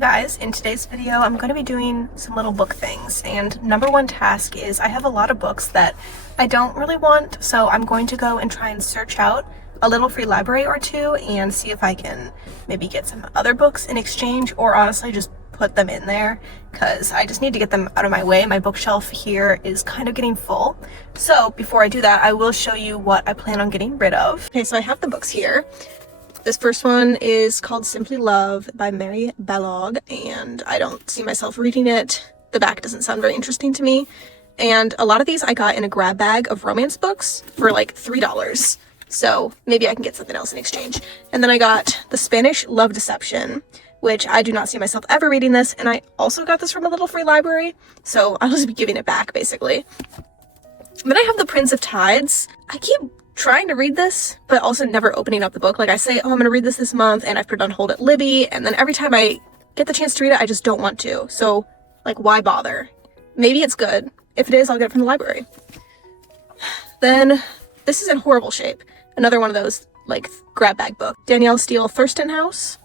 guys, in today's video I'm going to be doing some little book things, and number one task is I have a lot of books that I don't really want, so I'm going to go and try and search out a little free library or two and see if I can maybe get some other books in exchange, or honestly just put them in there because I just need to get them out of my way. My bookshelf here is kind of getting full. So before I do that, I will show you what I plan on getting rid of. Okay, so I have the books here. This first one is called Simply Love by Mary Bellog, and I don't see myself reading it. The back doesn't sound very interesting to me. And a lot of these I got in a grab bag of romance books for like $3. So maybe I can get something else in exchange. And then I got The Spanish Love Deception, which I do not see myself ever reading this. And I also got this from a little free library, so I'll just be giving it back basically. Then I have The Prince of Tides. I keep trying to read this, but also never opening up the book. Like I say, oh, I'm gonna read this month, and I've put it on hold at Libby, and then every time I get the chance to read it, I just don't want to. So, like, why bother? Maybe it's good. If it is, I'll get it from the library. Then, this is in horrible shape. Another one of those, like, grab bag book. Danielle Steele Thurston House.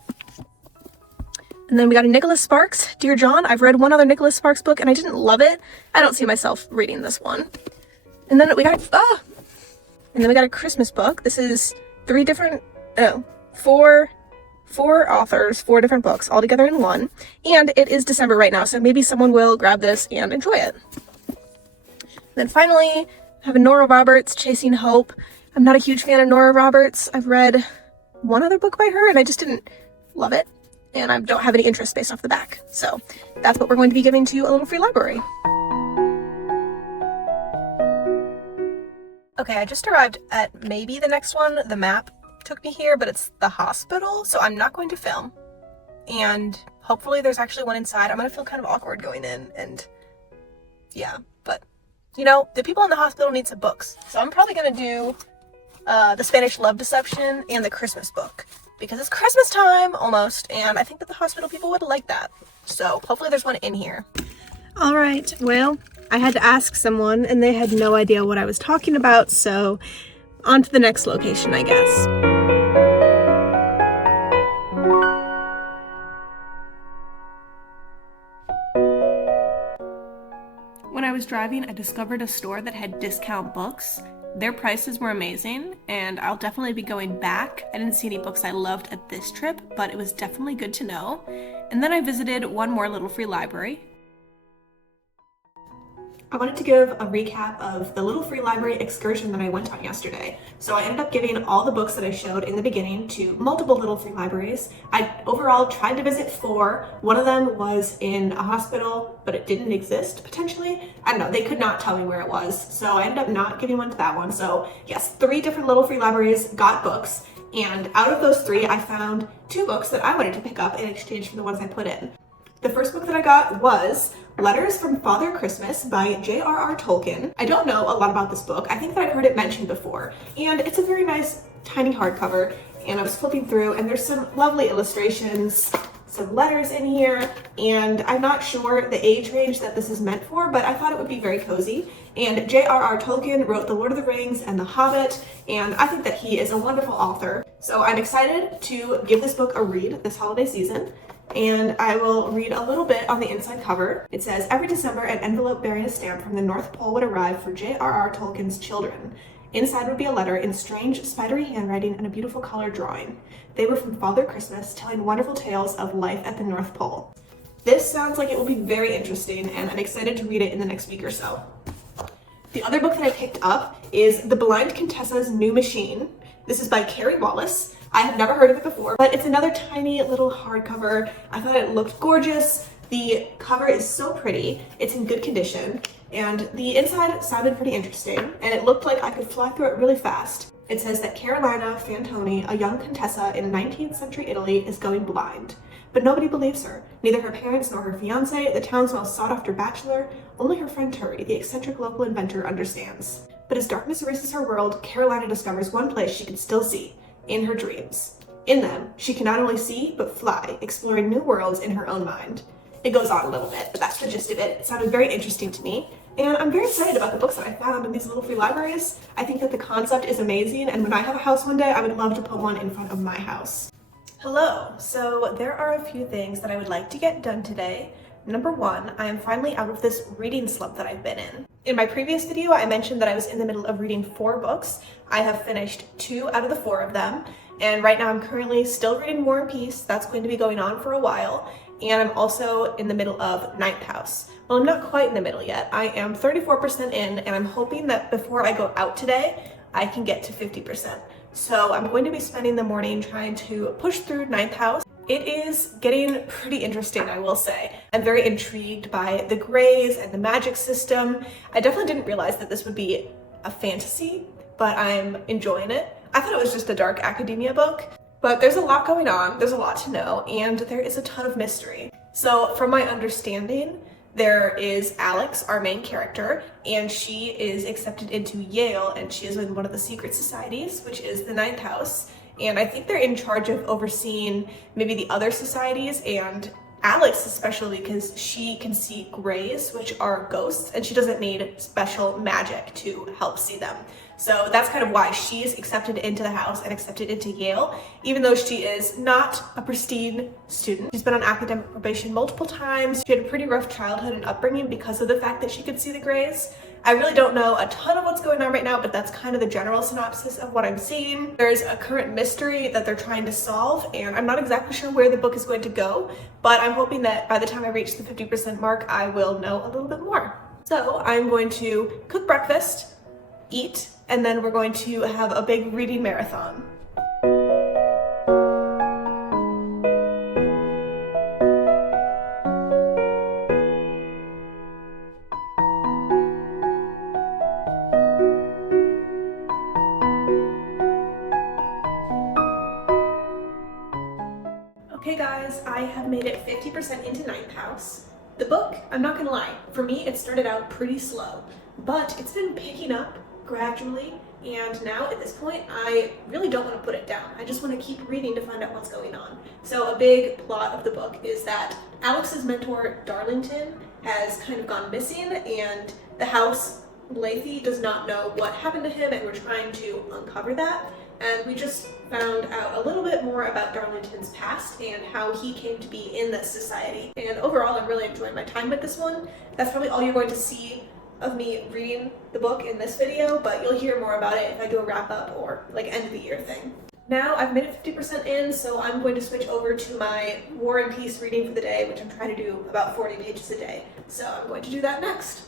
And then we got a Nicholas Sparks, Dear John. I've read one other Nicholas Sparks book, and I didn't love it. I don't see myself reading this one. And then we got, and then we got a Christmas book. This is four authors, 4 different books all together in one. And it is December right now, so maybe someone will grab this and enjoy it. Then finally, I have a Nora Roberts, Chasing Hope. I'm not a huge fan of Nora Roberts. I've read one other book by her and I just didn't love it. And I don't have any interest based off the back. So that's what we're going to be giving to a little free library. Okay, I just arrived at maybe the next one. The map took me here, but it's the hospital, so I'm not going to film. And hopefully there's actually one inside. I'm gonna feel kind of awkward going in, and yeah, but you know, the people in the hospital need some books. So I'm probably gonna do The Spanish Love Deception and the Christmas book, because it's Christmas time almost, and I think that the hospital people would like that. So hopefully there's one in here. All right, well, I had to ask someone and they had no idea what I was talking about, so on to the next location, I guess. When I was driving, I discovered a store that had discount books. Their prices were amazing, and I'll definitely be going back. I didn't see any books I loved at this trip, but it was definitely good to know. And then I visited one more little free library. I wanted to give a recap of the little free library excursion that I went on yesterday. So I ended up giving all the books that I showed in the beginning to multiple little free libraries. I overall tried to visit 4. One of them was in a hospital, but it didn't exist, potentially. I don't know, they could not tell me where it was. So I ended up not giving one to that one. So yes, 3 different little free libraries got books. And out of those 3, I found 2 books that I wanted to pick up in exchange for the ones I put in. The first book that I got was Letters from Father Christmas by J.R.R. Tolkien. I don't know a lot about this book. I think that I've heard it mentioned before. And it's a very nice tiny hardcover. And I was flipping through and there's some lovely illustrations, some letters in here. And I'm not sure the age range that this is meant for, but I thought it would be very cozy. And J.R.R. Tolkien wrote The Lord of the Rings and The Hobbit. And I think that he is a wonderful author. So I'm excited to give this book a read this holiday season. And I will read a little bit on the inside cover. It says, every December, an envelope bearing a stamp from the North Pole would arrive for J.R.R. Tolkien's children. Inside would be a letter in strange, spidery handwriting and a beautiful color drawing. They were from Father Christmas, telling wonderful tales of life at the North Pole. This sounds like it will be very interesting, and I'm excited to read it in the next week or so. The other book that I picked up is The Blind Contessa's New Machine. This is by Carrie Wallace. I have never heard of it before, but it's another tiny little hardcover. I thought it looked gorgeous. The cover is so pretty. It's in good condition, and the inside sounded pretty interesting, and it looked like I could fly through it really fast. It says that Carolina Fantoni, a young contessa in 19th century Italy, is going blind. But nobody believes her. Neither her parents nor her fiancé, the town's most sought-after bachelor. Only her friend Turi, the eccentric local inventor, understands. But as darkness erases her world, Carolina discovers one place she can still see. In her dreams. In them, she can not only see, but fly, exploring new worlds in her own mind. It goes on a little bit, but that's the gist of it. It sounded very interesting to me, and I'm very excited about the books that I found in these little free libraries. I think that the concept is amazing, and when I have a house one day, I would love to put one in front of my house. Hello! So there are a few things that I would like to get done today. Number one, I am finally out of this reading slump that I've been in. In my previous video, I mentioned that I was in the middle of reading 4 books. I have finished 2 out of the 4 of them, and right now I'm currently still reading War and Peace. That's going to be going on for a while, and I'm also in the middle of Ninth House. Well, I'm not quite in the middle yet. I am 34% in, and I'm hoping that before I go out today, I can get to 50%. So I'm going to be spending the morning trying to push through Ninth House. It is getting pretty interesting, I will say. I'm very intrigued by the Greys and the magic system. I definitely didn't realize that this would be a fantasy, but I'm enjoying it. I thought it was just a dark academia book, but there's a lot going on, there's a lot to know, and there is a ton of mystery. So from my understanding, there is Alex, our main character, and she is accepted into Yale, and she is in one of the secret societies, which is the Ninth House. And I think they're in charge of overseeing maybe the other societies, and Alex especially, because she can see Greys, which are ghosts, and she doesn't need special magic to help see them. So that's kind of why she's accepted into the house and accepted into Yale, even though she is not a pristine student. She's been on academic probation multiple times. She had a pretty rough childhood and upbringing because of the fact that she could see the Greys. I really don't know a ton of what's going on right now, but that's kind of the general synopsis of what I'm seeing. There's a current mystery that they're trying to solve, and I'm not exactly sure where the book is going to go, but I'm hoping that by the time I reach the 50% mark, I will know a little bit more. So I'm going to cook breakfast, eat, and then we're going to have a big reading marathon. Okay guys, I have made it 50% into Ninth House. The book, I'm not gonna lie, for me it started out pretty slow, but it's been picking up gradually, and now at this point I really don't want to put it down. I just want to keep reading to find out what's going on. So a big plot of the book is that Alex's mentor Darlington has kind of gone missing, and the house Lathy does not know what happened to him, and we're trying to uncover that. And we just found out a little bit more about Darlington's past and how he came to be in this society. And overall, I'm really enjoying my time with this one. That's probably all you're going to see of me reading the book in this video, but you'll hear more about it if I do a wrap up or like end of the year thing. Now I've made it 50% in, so I'm going to switch over to my War and Peace reading for the day, which I'm trying to do about 40 pages a day. So I'm going to do that next.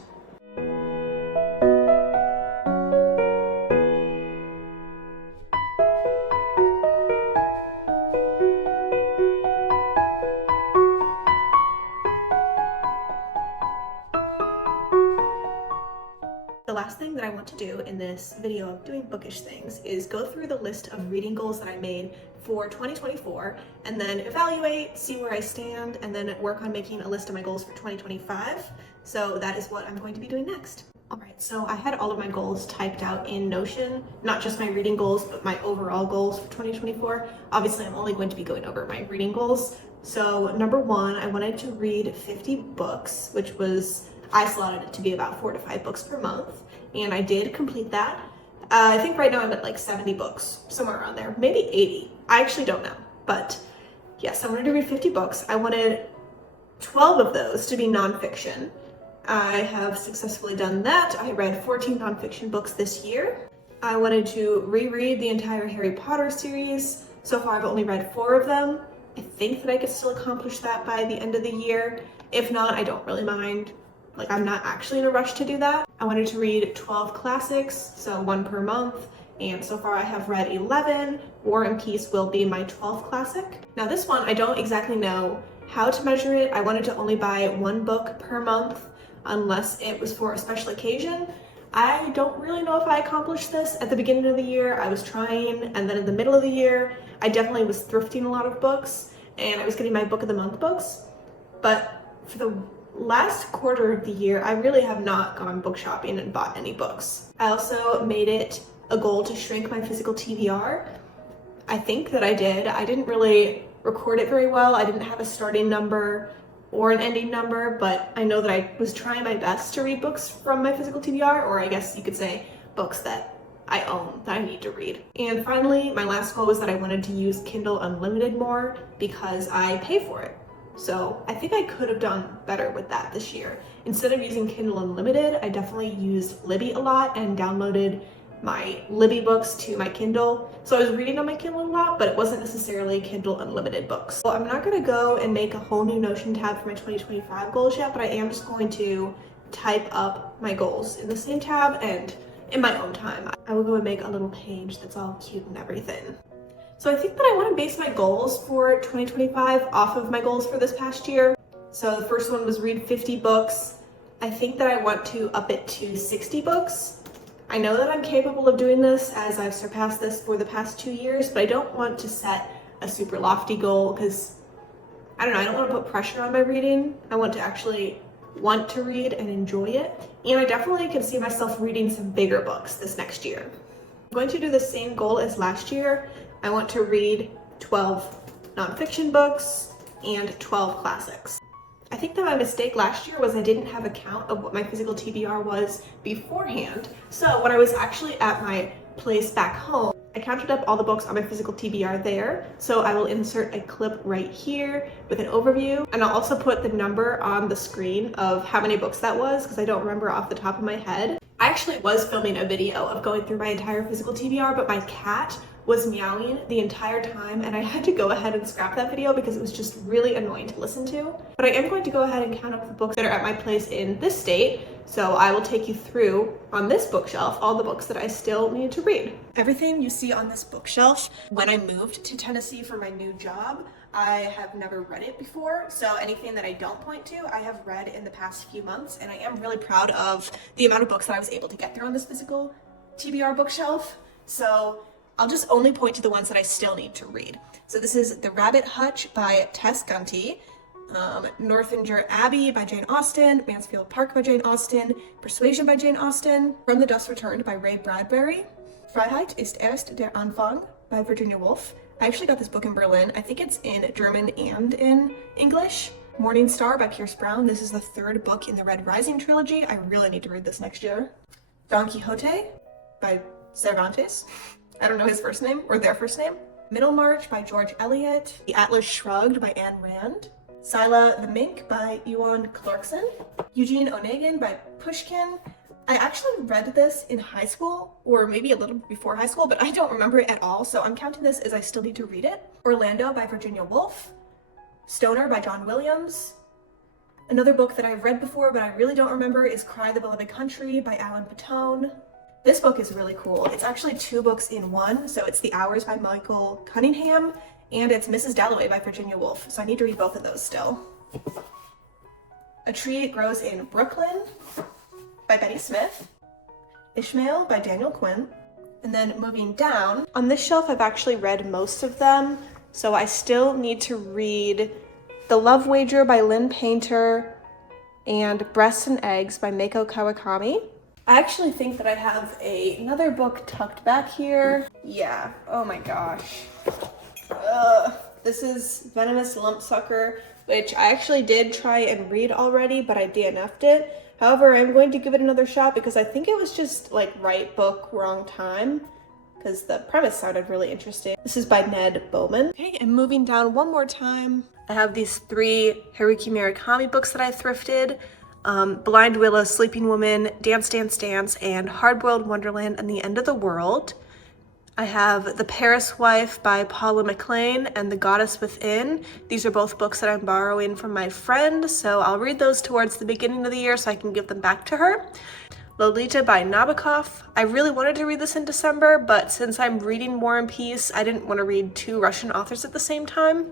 The last thing that I want to do in this video of doing bookish things is go through the list of reading goals that I made for 2024 and then evaluate, see where I stand, and then work on making a list of my goals for 2025. So that is what I'm going to be doing next. Alright, so I had all of my goals typed out in Notion, not just my reading goals, but my overall goals for 2024. Obviously, I'm only going to be going over my reading goals. So number one, I wanted to read 50 books, which was, I slotted it to be about 4 to 5 books per month, and I did complete that. I think right now I'm at like 70 books, somewhere around there, maybe 80. I actually don't know, but yes, I wanted to read 50 books. I wanted 12 of those to be nonfiction. I have successfully done that. I read 14 nonfiction books this year. I wanted to reread the entire Harry Potter series. So far I've only read 4 of them. I think that I could still accomplish that by the end of the year. If not, I don't really mind. Like, I'm not actually in a rush to do that. I wanted to read 12 classics, so 1 per month, and so far I have read 11. War and Peace will be my 12th classic. Now this one, I don't exactly know how to measure it. I wanted to only buy 1 book per month, unless it was for a special occasion. I don't really know if I accomplished this. At the beginning of the year, I was trying, and then in the middle of the year, I definitely was thrifting a lot of books, and I was getting my book of the month books. But for the last quarter of the year, I really have not gone book shopping and bought any books. I also made it a goal to shrink my physical TBR. I think that I did. I didn't really record it very well. I didn't have a starting number or an ending number, but I know that I was trying my best to read books from my physical TBR, or I guess you could say books that I own that I need to read. And finally, my last goal was that I wanted to use Kindle Unlimited more because I pay for it. So I think I could have done better with that this year. Instead of using Kindle Unlimited, I definitely used Libby a lot and downloaded my Libby books to my Kindle. So I was reading on my Kindle a lot, but it wasn't necessarily Kindle Unlimited books. So I'm not gonna go and make a whole new Notion tab for my 2025 goals yet, but I am just going to type up my goals in the same tab, and in my own time, I will go and make a little page that's all cute and everything. So I think that I want to base my goals for 2025 off of my goals for this past year. So the first one was read 50 books. I think that I want to up it to 60 books. I know that I'm capable of doing this as I've surpassed this for the past 2 years, but I don't want to set a super lofty goal because, I don't know, I don't want to put pressure on my reading. I want to actually want to read and enjoy it. And I definitely can see myself reading some bigger books this next year. I'm going to do the same goal as last year. I want to read 12 nonfiction books and 12 classics. I think that my mistake last year was I didn't have a count of what my physical TBR was beforehand. So when I was actually at my place back home, I counted up all the books on my physical TBR there. So I will insert a clip right here with an overview, and I'll also put the number on the screen of how many books that was because I don't remember off the top of my head. I actually was filming a video of going through my entire physical TBR, but my cat was meowing the entire time and I had to go ahead and scrap that video because it was just really annoying to listen to. But I am going to go ahead and count up the books that are at my place in this state. So I will take you through on this bookshelf all the books that I still need to read. Everything you see on this bookshelf, when I moved to Tennessee for my new job, I have never read it before. So anything that I don't point to, I have read in the past few months, and I am really proud of the amount of books that I was able to get through on this physical TBR bookshelf. So I'll just only point to the ones that I still need to read. So this is The Rabbit Hutch by Tess Gunty, Northanger Abbey by Jane Austen, Mansfield Park by Jane Austen, Persuasion by Jane Austen, From the Dust Returned by Ray Bradbury, Freiheit ist erst der Anfang by Virginia Woolf. I actually got this book in Berlin. I think it's in German and in English. Morning Star by Pierce Brown. This is the third book in the Red Rising trilogy. I really need to read this next year. Don Quixote by Cervantes. I don't know his first name or their first name. Middlemarch by George Eliot. The Atlas Shrugged by Ayn Rand. Scylla the Mink by Ewan Clarkson. Eugene Onegin by Pushkin. I actually read this in high school, or maybe a little before high school, but I don't remember it at all, so I'm counting this as I still need to read it. Orlando by Virginia Woolf. Stoner by John Williams. Another book that I've read before but I really don't remember is Cry the Beloved Country by Alan Patone. This book is really cool. It's actually 2 books in one, so it's The Hours by Michael Cunningham, and it's Mrs. Dalloway by Virginia Woolf, so I need to read both of those still. A Tree Grows in Brooklyn by Betty Smith. Ishmael by Daniel Quinn. And then moving down, on this shelf I've actually read most of them, so I still need to read The Love Wager by Lynn Painter and Breasts and Eggs by Mako Kawakami. I actually think that I have another book tucked back here. Yeah, oh my gosh. This is Venomous Lumpsucker, which I actually did try and read already, but I DNF'd it. However, I'm going to give it another shot because I think it was just like right book, wrong time, because the premise sounded really interesting. This is by Ned Bowman. Okay, and moving down one more time, I have these 3 Haruki Murakami books that I thrifted. Blind Willow, Sleeping Woman, Dance Dance Dance, and Hard-Boiled Wonderland and the End of the World. I have The Paris Wife by Paula McLean and The Goddess Within. These are both books that I'm borrowing from my friend, so I'll read those towards the beginning of the year so I can give them back to her. Lolita by Nabokov. I really wanted to read this in December, but since I'm reading War and Peace, I didn't want to read 2 Russian authors at the same time.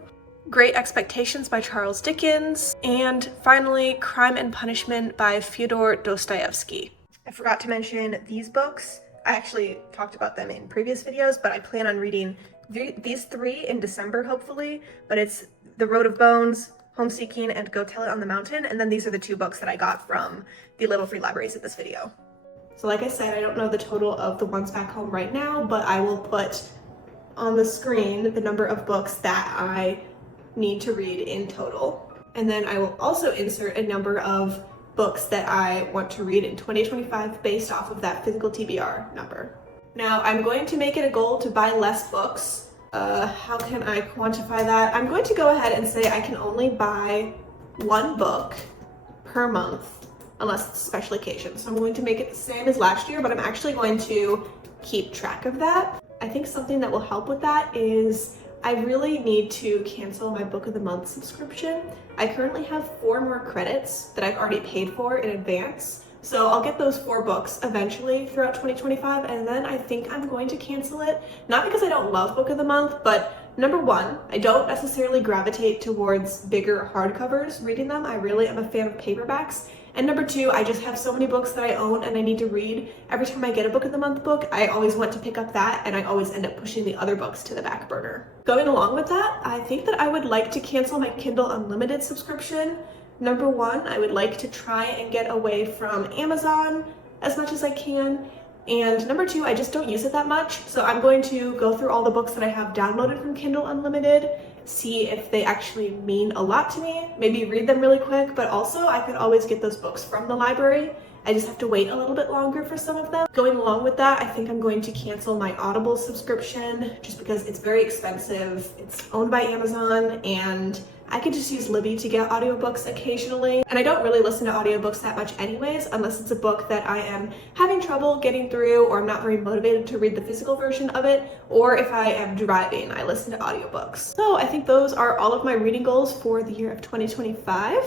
Great Expectations by Charles Dickens, and finally Crime and Punishment by Fyodor Dostoevsky. I forgot to mention these books. I actually talked about them in previous videos, but I plan on reading these 3 in December, hopefully. But it's The Road of Bones, Homeseeking, and Go Tell It on the Mountain, and then these are the 2 books that I got from the little free libraries in this video. So like I said, I don't know the total of the ones back home right now, but I will put on the screen the number of books that I need to read in total. And then I will also insert a number of books that I want to read in 2025 based off of that physical TBR number. Now, I'm going to make it a goal to buy less books. How can I quantify that? I'm going to go ahead and say I can only buy one book per month unless it's a special occasion. So I'm going to make it the same as last year, but I'm actually going to keep track of that. I think something that will help with that is I really need to cancel my book of the month subscription. I currently have 4 more credits that I've already paid for in advance. So I'll get those 4 books eventually throughout 2025, and then I think I'm going to cancel it. Not because I don't love book of the month, but number one, I don't necessarily gravitate towards bigger hardcovers reading them. I really am a fan of paperbacks. And number 2, I just have so many books that I own and I need to read. Every time I get a book of the month book, I always want to pick up that, and I always end up pushing the other books to the back burner. Going along with that, I think that I would like to cancel my Kindle Unlimited subscription. Number 1, I would like to try and get away from Amazon as much as I can. And number 2, I just don't use it that much. So I'm going to go through all the books that I have downloaded from Kindle Unlimited, see if they actually mean a lot to me, maybe read them really quick, but also I could always get those books from the library. I just have to wait a little bit longer for some of them. Going along with that, I think I'm going to cancel my Audible subscription just because it's very expensive. It's owned by Amazon, and I could just use Libby to get audiobooks occasionally. And I don't really listen to audiobooks that much anyways, unless it's a book that I am having trouble getting through, or I'm not very motivated to read the physical version of it, or if I am driving, I listen to audiobooks. So I think those are all of my reading goals for the year of 2025.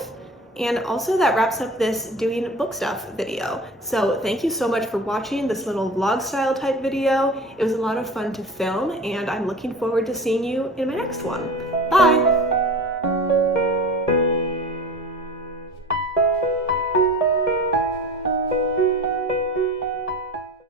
And also that wraps up this doing book stuff video. So thank you so much for watching this little vlog style type video. It was a lot of fun to film, and I'm looking forward to seeing you in my next one. Bye!